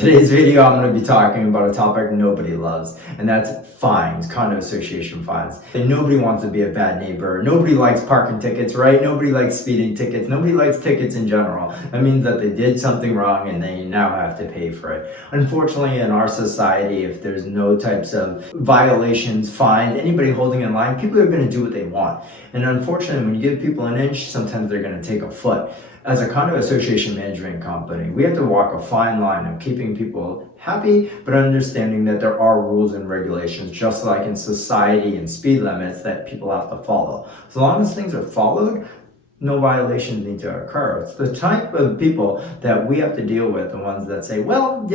Today's video, I'm going to be talking about a topic nobody loves, and that's fines, condo association fines. And nobody wants to be a bad neighbor. Nobody likes parking tickets, right? Nobody likes speeding tickets. Nobody likes tickets in general. That means that they did something wrong and they now have to pay for it. Unfortunately, in our society, if there's no types of violations, fines, anybody holding in line, people are going to do what they want. And unfortunately, when you give people an inch, sometimes they're going to take a foot. As a condo association management company, we have to walk a fine line of keeping people happy, but understanding that there are rules and regulations, just like in society and speed limits that people have to follow. As long as things are followed, no violations need to occur. It's the type of people that we have to deal with, the ones that say, well,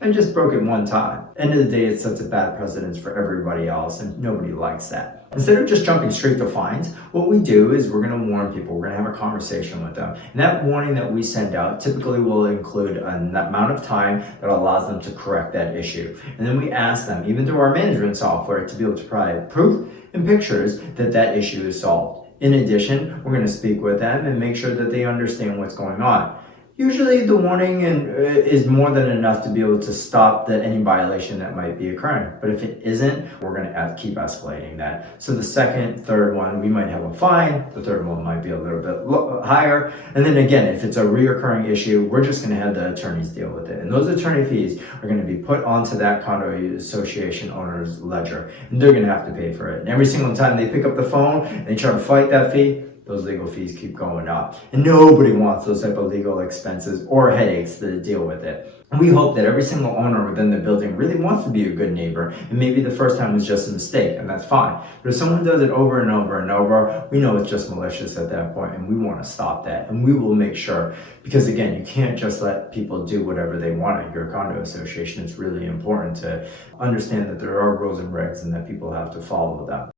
I just broke it one time. End of the day, it sets a bad precedence for everybody else, and nobody likes that. Instead of just jumping straight to fines, what we do is we're going to warn people. We're going to have a conversation with them. And that warning that we send out typically will include an amount of time that allows them to correct that issue. And then we ask them, even through our management software, to be able to provide proof and pictures that that issue is solved. In addition, we're going to speak with them and make sure that they understand what's going on. Usually the warning is more than enough to be able to stop any violation that might be occurring. But if it isn't, we're going to keep escalating that. So the second, third one, we might have a fine. The third one might be a little bit higher. And then again, if it's a reoccurring issue, we're just going to have the attorneys deal with it. And those attorney fees are going to be put onto that condo association owner's ledger. And they're going to have to pay for it. And every single time they pick up the phone and they try to fight that fee, those legal fees keep going up. And nobody wants those type of legal expenses or headaches to deal with it. And we hope that every single owner within the building really wants to be a good neighbor. And maybe the first time was just a mistake, and that's fine. But if someone does it over and over and over, we know it's just malicious at that point, and we want to stop that. And we will make sure, because again, you can't just let people do whatever they want at your condo association. It's really important to understand that there are rules and regs and that people have to follow them.